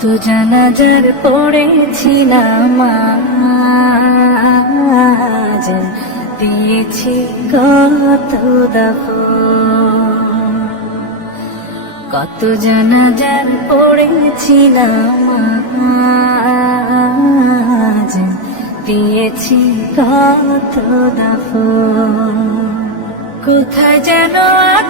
কত জানাজার পড়েছিলাম আজ দিয়েছি কত দাফন। কত জানাজার পড়েছিলাম আজ দিয়েছি কত দাফন। কোথায় যেন আছে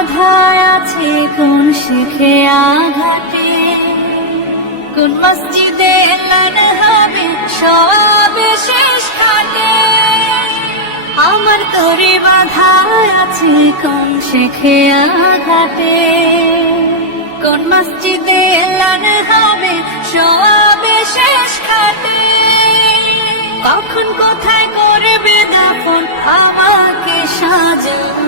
বাধায় আছে কোন শিখে আঘাতে? কোন মসজিদে লান হবে সবে শেষ খাতে? আমার তোরে বাধায় আছে কোন শিখে আঘাতে? কোন মসজিদে লান হবে সবে শেষ খাতে? কখন কোথায় করবে দাফন আমাকে সাজান